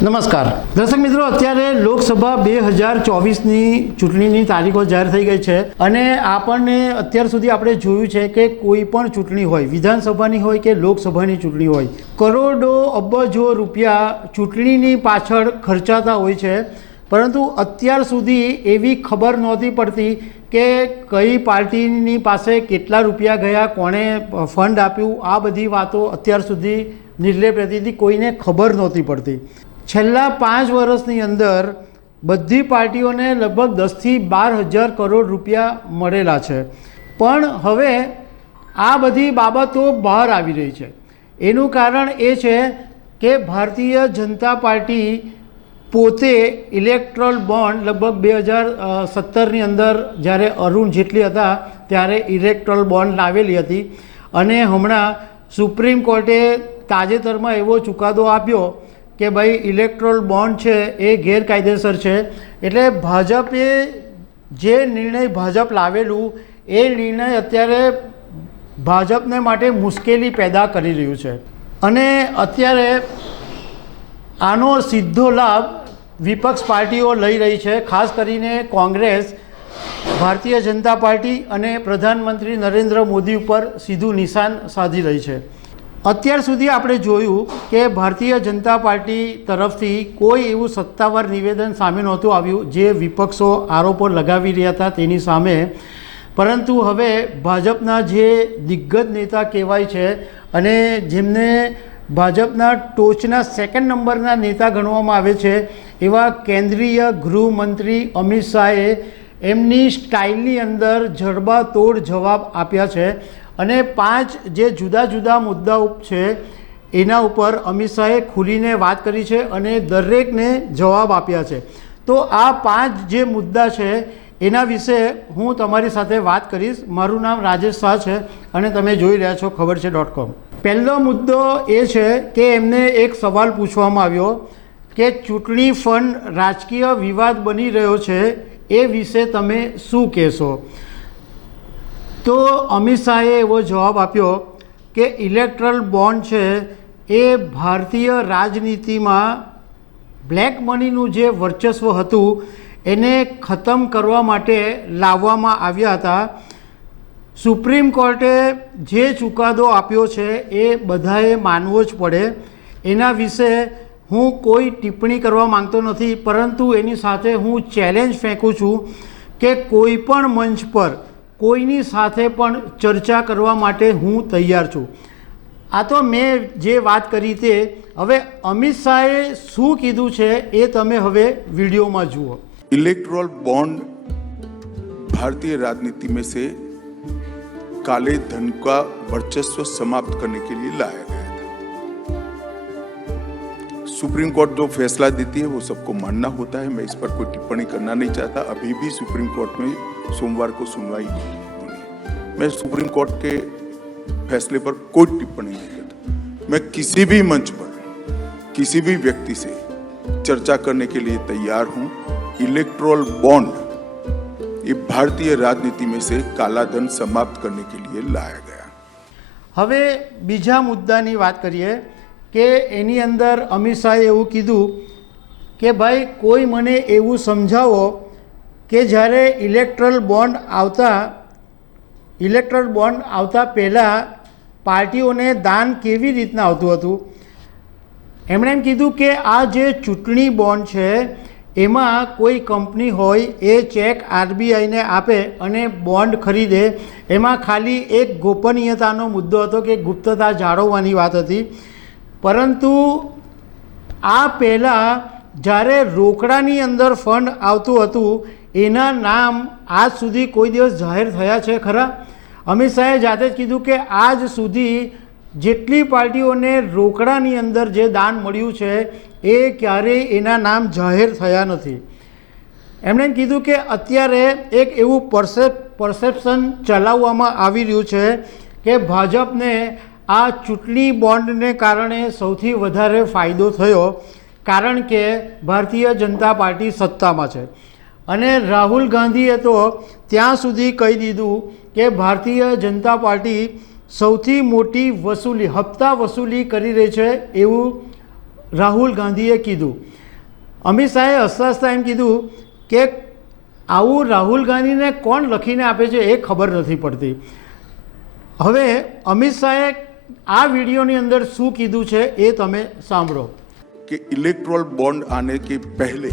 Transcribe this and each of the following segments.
નમસ્કાર દર્શક મિત્રો, અત્યારે લોકસભા 2024ની ચૂંટણીની તારીખો જાહેર થઈ ગઈ છે અને આપણને અત્યાર સુધી આપણે જોયું છે કે કોઈ પણ ચૂંટણી હોય, વિધાનસભાની હોય કે લોકસભાની ચૂંટણી હોય, કરોડો અબજો રૂપિયા ચૂંટણીની પાછળ ખર્ચાતા હોય છે, પરંતુ અત્યાર સુધી એવી ખબર નહોતી પડતી કે કઈ પાર્ટીની પાસે કેટલા રૂપિયા ગયા, કોણે ફંડ આપ્યું, આ બધી વાતો અત્યાર સુધી નિર્લેપ રહેતી હતી, કોઈને ખબર નહોતી પડતી। છેલ્લા 5 વર્ષની અંદર બધી પાર્ટીઓને લગભગ 10થી 12,000 કરોડ રૂપિયા મળેલા છે, પણ હવે આ બધી બાબતો બહાર આવી રહી છે। એનું કારણ એ છે કે ભારતીય જનતા પાર્ટી પોતે ઇલેક્ટ્રોલ બોન્ડ લગભગ 2017ની અંદર જ્યારે અરુણ જેટલી હતા ત્યારે ઇલેક્ટ્રોલ બોન્ડ લાવેલી હતી અને હમણાં સુપ્રીમ કોર્ટે તાજેતરમાં એવો ચુકાદો આપ્યો કે ભાઈ ઇલેક્ટ્રોલ બોન્ડ છે એ ગેરકાયદેસર છે, એટલે ભાજપે જે નિર્ણય ભાજપ લાવેલું એ નિર્ણય અત્યારે ભાજપને માટે મુશ્કેલી પેદા કરી રહ્યું છે અને અત્યારે આનો સીધો લાભ વિપક્ષ પાર્ટીઓ લઈ રહી છે, ખાસ કરીને કોંગ્રેસ ભારતીય જનતા પાર્ટી અને પ્રધાનમંત્રી નરેન્દ્ર મોદી ઉપર સીધું નિશાન સાધી રહી છે। અત્યાર સુધી આપણે જોયું કે ભારતીય જનતા પાર્ટી તરફથી કોઈ એવું સત્તાવાર નિવેદન સામે નહોતું આવ્યું જે વિપક્ષો આરોપો લગાવી રહ્યા હતા તેની સામે, પરંતુ હવે ભાજપના જે દિગ્ગજ નેતા કહેવાય છે અને જેમને ભાજપના ટોચના 2nd નંબરના નેતા ગણવામાં આવે છે એવા કેન્દ્રીય ગૃહમંત્રી અમિત શાહે એમની સ્ટાઇલની અંદર જડબાતોડ જવાબ આપ્યા છે અને 5 જે જુદા જુદા મુદ્દાઓ છે એના ઉપર અમિત શાહે ખુલીને વાત કરી છે અને દરેકને જવાબ આપ્યા છે। તો આ 5 જે મુદ્દા છે એના વિશે હું તમારી સાથે વાત કરીશ। મારું નામ રાજેશ શાહ છે અને તમે જોઈ રહ્યા છો ખબર છે.com। પહેલો મુદ્દો એ છે કે એમને એક સવાલ પૂછવામાં આવ્યો કે ચૂંટણી ફંડ રાજકીય વિવાદ બની રહ્યો છે, એ વિશે તમે શું કહેશો? તો અમિત શાહે એવો જવાબ આપ્યો કે ઇલેક્ટ્રલ બોન્ડ છે એ ભારતીય રાજનીતિમાં બ્લેક મનીનું જે વર્ચસ્વ હતું એને ખતમ કરવા માટે લાવવામાં આવ્યા હતા। સુપ્રીમ કોર્ટે જે ચુકાદો આપ્યો છે એ બધાએ માનવો જ પડે, એના વિશે હું કોઈ ટિપ્પણી કરવા માંગતો નથી, પરંતુ એની સાથે હું ચેલેન્જ ફેંકું છું કે કોઈ પણ મંચ પર કોઈની સાથે પણ ચર્ચા કરવા માટે હું તૈયાર છું। આ તો મેં જે વાત કરી તે, હવે અમિત શાહે શું કીધું છે એ તમે હવે વીડિયોમાં જુઓ। इलेक्ट्रोल बॉन्ड भारतीय राजनीति में से काले धन का वर्चस्व समाप्त करने के लिए लाया गया था। सुप्रीम कोर्ट जो फैसला देती है वो सबको मानना होता है, मैं इस पर कोई टिप्पणी करना नहीं चाहता। अभी भी सुप्रीम कोर्ट में सोमवार को सुनवाई होनी, मैं सुप्रीम कोर्ट के फैसले पर कोई टिप्पणी नहीं करता। मैं किसी भी मंच पर किसी भी व्यक्ति से चर्चा करने के लिए तैयार हूँ। इलेक्ट्रोल बॉन्ड ये भारतीय राजनीति में से काला धन समाप्त करने के लिए लाया गया। હવે બીજા મુદ્દાની વાત કરીએ કે એની અંદર અમિત શાહે એવું કીધું કે ભાઈ કોઈ મને એવું સમજાવો કે જ્યારે ઇલેક્ટ્રલ બોન્ડ આવતા પહેલાં પાર્ટીઓને દાન કેવી રીતના આવતું હતું। એમણે એમ કીધું કે આ જે ચૂંટણી બોન્ડ છે એમાં કોઈ કંપની હોય એ ચેક આરબીઆઈને આપે અને બોન્ડ ખરીદે, એમાં ખાલી એક ગોપનીયતાનો મુદ્દો હતો કે ગુપ્તતા જાળવવાની વાત હતી, પરંતુ આ પહેલાં જ્યારે રોકડાની અંદર ફંડ આવતું હતું એના નામ આજ સુધી કોઈ દિવસ જાહેર થયા છે ખરા? અમિત શાહે જાતે જ કીધું કે આજ સુધી જેટલી પાર્ટીઓને રોકડાની અંદર જે દાન મળ્યું છે એ ક્યારેય એના નામ જાહેર થયા નથી। એમણે કીધું કે અત્યારે એક એવું પરસેપ્શન ચલાવવામાં આવી રહ્યું છે કે ભાજપને આ ચૂંટણી બોન્ડને કારણે સૌથી વધારે ફાયદો થયો, કારણ કે ભારતીય જનતા પાર્ટી સત્તામાં છે અને રાહુલ ગાંધીએ તો ત્યાં સુધી કહી દીધું કે ભારતીય જનતા પાર્ટી સૌથી મોટી વસૂલી, હપ્તા વસૂલી કરી રહી છે એવું રાહુલ ગાંધીએ કીધું. અમિત શાહે હસતા હસતા એમ કીધું કે આવું રાહુલ ગાંધીને કોણ લખીને આપે છે એ ખબર નથી પડતી. હવે અમિત શાહે આ વિડીયોની અંદર શું કીધું છે એ તમે સાંભળો. कि इलेक्ट्रोल बॉन्ड आने के पहले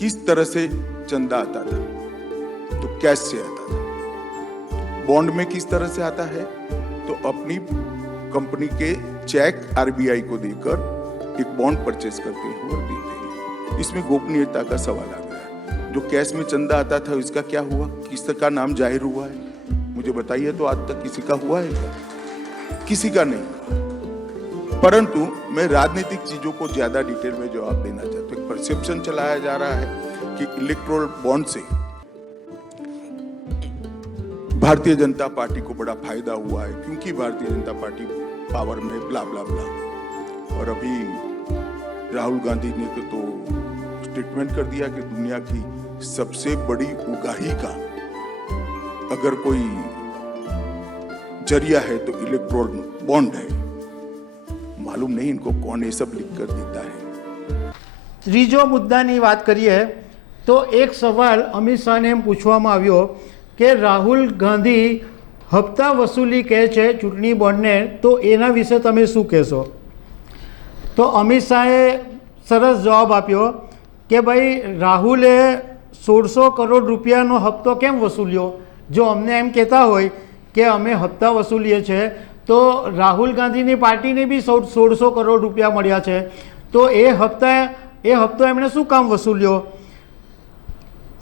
किस तरह से चंदा आता था, तो कैश से आता था. बॉन्ड में किस तरह से आता है, तो अपनी कंपनी के चेक आरबीआई को देकर एक बॉन्ड परचेज करते हैं और देते हैं. इसमें गोपनीयता का सवाल आ गया. जो कैश में चंदा आता था इसका क्या हुआ, किसका नाम जाहिर हुआ है, मुझे बताइए. तो आज तक किसी का हुआ है क्या? किसी का नहीं. परंतु मैं राजनीतिक चीजों को ज्यादा डिटेल में जवाब देना चाहता हूँ. एक परसेप्शन चलाया जा रहा है कि इलेक्ट्रोल बॉन्ड से भारतीय जनता पार्टी को बड़ा फायदा हुआ है क्योंकि भारतीय जनता पार्टी पावर में ब्ला ब्ला ब्ला. और अभी राहुल गांधी ने तो स्टेटमेंट कर दिया कि दुनिया की सबसे बड़ी उगाही का अगर कोई जरिया है तो इलेक्ट्रोल बॉन्ड है. मालूम नहीं इनको कौन ये सब लिख कर देता है. ત્રીજો મુદ્દાની વાત કરીએ તો એક સવાલ અમિત શાહને એમ પૂછવામાં આવ્યો કે રાહુલ ગાંધી હપ્તા વસૂલી કહે છે ચૂંટણી બોન્ડને, તો એના વિશે તમે શું કહેશો? તો અમિત શાહે સરસ જવાબ આપ્યો કે ભાઈ રાહુલે 1600 કરોડ રૂપિયાનો હપ્તો કેમ વસૂલ્યો? જો અમને એમ કહેતા હોય કે અમે હપ્તા વસૂલીએ છીએ તો રાહુલ ગાંધીની પાર્ટીને બી 1600 કરોડ રૂપિયા મળ્યા છે, તો એ હપ્તો એમણે શું કામ વસૂલ્યો?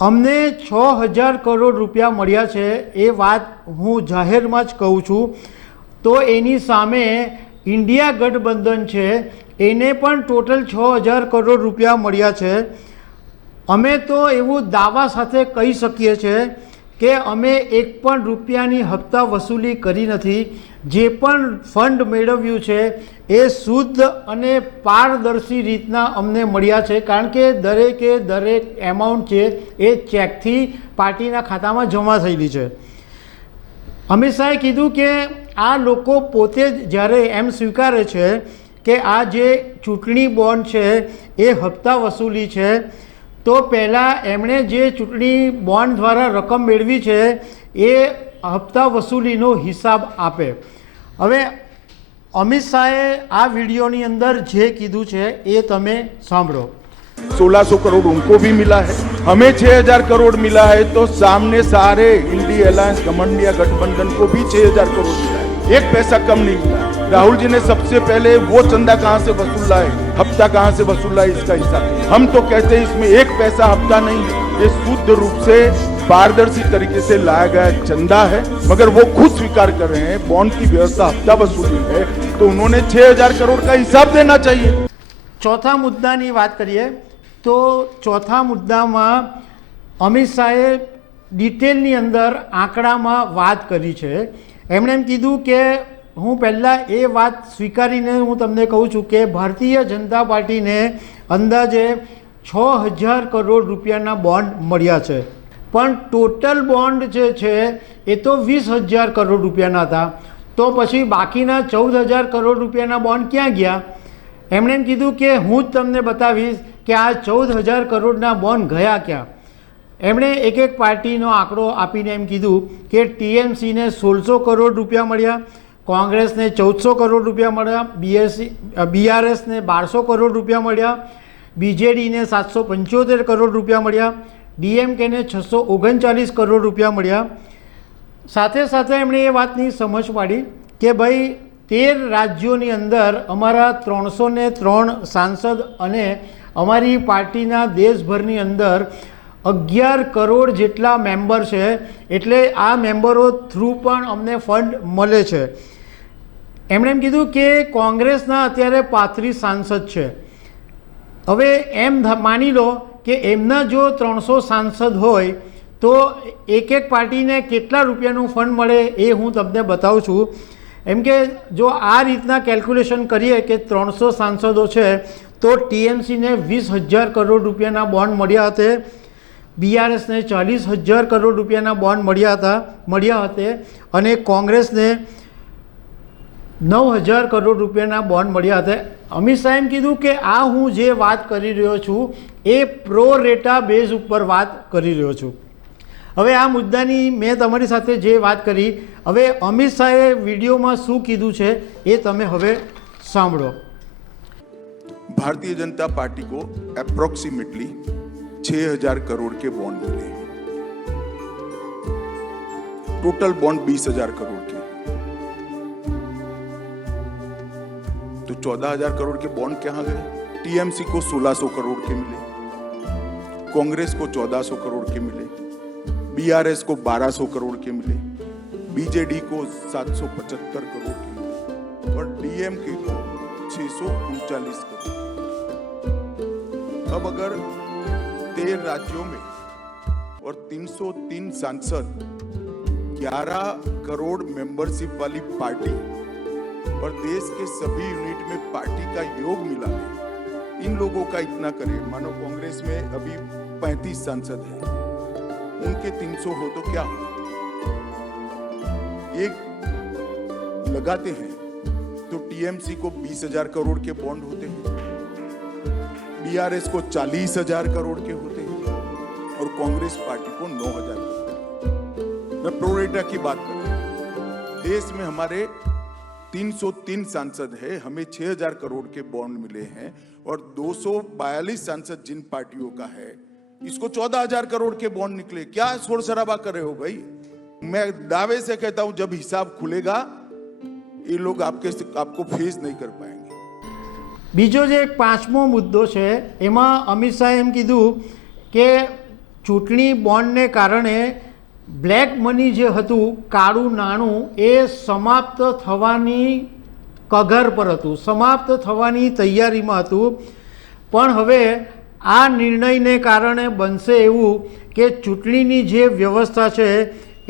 અમને 6000 કરોડ રૂપિયા મળ્યા છે એ વાત હું જાહેરમાં જ કહું છું. તો એની સામે ઇન્ડિયા ગઠબંધન છે એને પણ ટોટલ 6000 કરોડ રૂપિયા મળ્યા છે. અમે તો એવું દાવા સાથે કહી શકીએ છીએ કે અમે એક પણ રૂપિયાની હપ્તા વસૂલી કરી નથી. જે પણ ફંડ મેળવ્યું છે એ શુદ્ધ અને પારદર્શી રીતના અમને મળ્યા છે, કારણ કે દરેક એમાઉન્ટ છે એ ચેકથી પાર્ટીના ખાતામાં જમા થયેલી છે. અમિત શાહે કીધું કે આ લોકો પોતે જ જ્યારે એમ સ્વીકારે છે કે આ જે ચૂંટણી બોન્ડ છે એ હપ્તા વસૂલી છે, તો પહેલાં એમણે જે ચૂંટણી બોન્ડ દ્વારા રકમ મેળવી છે એ હપ્તા વસૂલીનો હિસાબ આપે. હવે અમિત શાહે આ વિડીયોની અંદર જે કીધું છે એ તમે સાંભળો. 1600 करोड़ उनको भी मिला है, हमें 6000 करोड़ मिला है, तो सामने सारे इंडी अलायंस कमंडिया गठबंधन को भी 6000 करोड़ मिला है. एक पैसा कम नहीं मिला. राहुल जी ने सबसे पहले वो चंदा कहाँ से वसूला है, हफ्ता कहाँ से वसूला है, इसका हिसाब. हम तो कहते हैं इसमें एक पैसा हफ्ता नहीं है, ये शुद्ध रूप से पारदर्शी तरीके से लाया गया चंदा है. मगर वो खुद स्वीकार कर रहे हैं बॉन्ड की व्यवस्था हफ्ता वसूली है, तो उन्होंने 6000 करोड़ का हिसाब देना चाहिए. ચોથા મુદ્દાની વાત કરીએ તો ચોથા મુદ્દામાં અમિત શાહે ડિટેલની અંદર આંકડામાં વાત કરી છે. એમણે એમ કીધું કે હું પહેલાં એ વાત સ્વીકારીને હું તમને કહું છું કે ભારતીય જનતા પાર્ટીને અંદાજે 6000 કરોડ રૂપિયાના બોન્ડ મળ્યા છે, પણ ટોટલ બોન્ડ જે છે એ તો 20000 કરોડ રૂપિયાના હતા. તો પછી બાકીના 14000 કરોડ રૂપિયાના બોન્ડ ક્યાં ગયા? એમણે એમ કીધું કે હું જ તમને બતાવીશ કે આ 14000 કરોડના બોન્ડ ગયા ક્યાં. એમણે એક પાર્ટીનો આંકડો આપીને એમ કીધું કે ટીએમસીને 1600 કરોડ રૂપિયા મળ્યા, કોંગ્રેસને 1400 કરોડ રૂપિયા મળ્યા, બીઆરએસને 1200 કરોડ રૂપિયા મળ્યા, બીજેડીને 775 કરોડ રૂપિયા મળ્યા, ડીએમકેને 639 કરોડ રૂપિયા મળ્યા. સાથે સાથે એમણે એ વાતની સમજ પાડી કે ભાઈ 13 રાજ્યોની અંદર અમારા 303 સાંસદ અને અમારી પાર્ટીના દેશભરની અંદર 11 કરોડ જેટલા મેમ્બર છે, એટલે આ મેમ્બરો થ્રુ પણ અમને ફંડ મળે છે. એમણે એમ કીધું કે કોંગ્રેસના અત્યારે 35 સાંસદ છે. હવે એમ માની લો કે એમના જો 300 સાંસદ હોય તો એક પાર્ટીને કેટલા રૂપિયાનું ફંડ મળે એ હું તમને બતાવું છું. એમ કે જો આ રીતના કેલ્ક્યુલેશન કરીએ કે 300 સાંસદો છે તો ટીએમસીને 20000 કરોડ રૂપિયાના બોન્ડ મળ્યા હતા, બીઆરએસને 40000 કરોડ રૂપિયાના બોન્ડ મળ્યા હતા અને કોંગ્રેસને 9,000 કરોડ રૂપિયાના બોન્ડ મળ્યા હતા. અમિત શાહે એમ કીધું કે આ હું જે વાત કરી રહ્યો છું એ પ્રો રેટા બેઝ ઉપર વાત કરી રહ્યો છું. હવે આ મુદ્દાની મેં તમારી સાથે જે વાત કરી, હવે અમિત શાહે વિડીયોમાં શું કીધું છે એ તમે હવે સાંભળો. भारतीय जनता पार्टी को अप्रोक्सीमेटली 6,000 करोड़ के बॉन्ड मिले हैं. टोटल बॉन्ड 20,000 करोड़ के. तो 14,000 करोड़ के बॉन्ड कहां गए? टीएमसी को 1,600 करोड़ के मिले, कांग्रेस को 1,400 करोड़ के मिले, बीआरएस को 1,200 करोड़ के मिले, बीजेडी को 775 करोड़ के मिले और डीएमके को 639 करोड़. अब अगर 13 राज्यों में और 303 सांसद, 11 करोड़ मेंबरशिप वाली पार्टी और देश के सभी यूनिट में पार्टी का योग मिला है, इन लोगों का इतना करें. मानो कांग्रेस में अभी 35 सांसद हैं, उनके 300 हो तो क्या हो? एक लगाते हैं तो टीएमसी को 20,000 करोड़ के बॉन्ड होते हैं, बीआरएस को 40,000 करोड़ के होते हैं और कांग्रेस पार्टी को 9,000 करोड़. मैं प्रो रेटा की बात कर रहा हूं. देश में हमारे 303 सांसद है, हमें 6,000 करोड़ के बॉन्ड मिले हैं और 242 सांसद जिन पार्टियों का है, इसको 14,000 करोड़ के बॉन्ड निकले. क्या शोर शराबा कर रहे हो भाई? मैं दावे से कहता हूं जब हिसाब खुलेगा ये लोग आपको फेस नहीं कर पाएंगे. બીજો જે એક પાંચમો મુદ્દો છે એમાં અમિત શાહે એમ કીધું કે ચૂંટણી બોન્ડને કારણે બ્લેક મની જે હતું, કાળું નાણું, એ સમાપ્ત થવાની કગાર પર હતું, સમાપ્ત થવાની તૈયારીમાં હતું. પણ હવે આ નિર્ણયને કારણે બનશે એવું કે ચૂંટણીની જે વ્યવસ્થા છે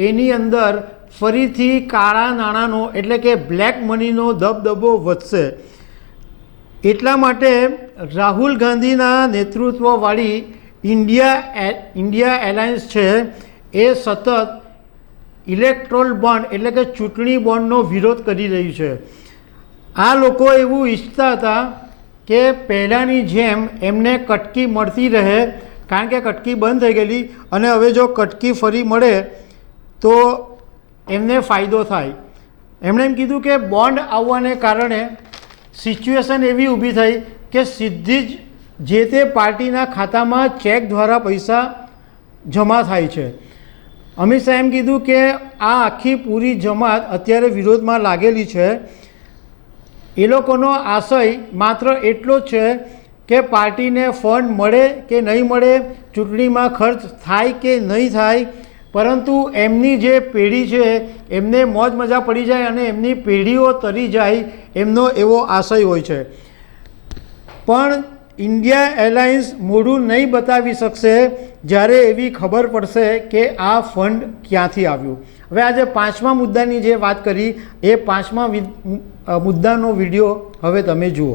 એની અંદર ફરીથી કાળા નાણાંનો એટલે કે બ્લેક મનીનો દબદબો વધશે. એટલા માટે રાહુલ ગાંધીના નેતૃત્વવાળી ઇન્ડિયા એલાયન્સ છે એ સતત ઇલેક્ટ્રોલ બોન્ડ એટલે કે ચૂંટણી બોન્ડનો વિરોધ કરી રહ્યું છે. આ લોકો એવું ઈચ્છતા હતા કે પહેલાંની જેમ એમને કટકી મળતી રહે, કારણ કે કટકી બંધ થઈ ગયેલી અને હવે જો કટકી ફરી મળે તો એમને ફાયદો થાય. એમણે એમ કીધું કે બોન્ડ આવવાને કારણે સિચ્યુએશન એવી ઊભી થઈ કે સીધી જ જે તે પાર્ટીના ખાતામાં ચેક દ્વારા પૈસા જમા થાય છે. અમિત શાહે એમ કીધું કે આ આખી પૂરી જમાત અત્યારે વિરોધમાં લાગેલી છે. એ લોકોનો આશય માત્ર એટલો જ છે કે પાર્ટીને ફંડ મળે કે નહીં મળે, ચૂંટણીમાં ખર્ચ થાય કે નહીં થાય, પરંતુ એમની જે પેઢી છે એમને મોજ મજા પડી જાય અને એમની પેઢીઓ તરી જાય એમનો એવો આશય હોય છે. પણ ઇન્ડિયા એલાયન્સ મોઢું નહીં બતાવી શકશે જ્યારે એવી ખબર પડશે કે આ ફંડ ક્યાંથી આવ્યું. હવે આજે પાંચમા મુદ્દાની જે વાત કરી એ પાંચમા મુદ્દાનો વિડીયો હવે તમે જુઓ.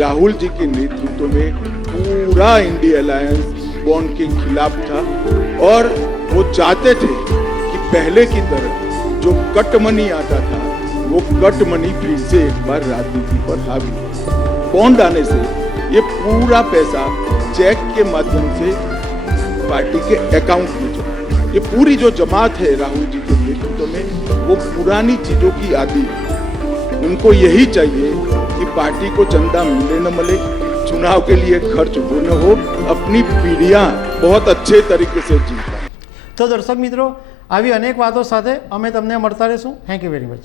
राहुल जी के नेतृत्व में पूरा इंडिया अलायंस बॉन्ड के खिलाफ था और वो चाहते थे कि पहले की तरह जो कट मनी आता था वो कट मनी फिर से एक बार राजनीति पर हावी. बॉन्ड आने से ये पूरा पैसा चेक के माध्यम से पार्टी के अकाउंट में जमा. ये पूरी जो जमात है राहुल जी के नेतृत्व में वो पुरानी चीजों की आदी है. उनको यही चाहिए कि पार्टी को चंदा मिले न मिले, चुनाव के लिए खर्च हो न हो, अपनी पीढ़ियां बहुत अच्छे तरीके से जी पाए. તો દર્શક મિત્રો, આવી અનેક વાતો સાથે અમે તમને મળતા રહીશું. Thank you very much.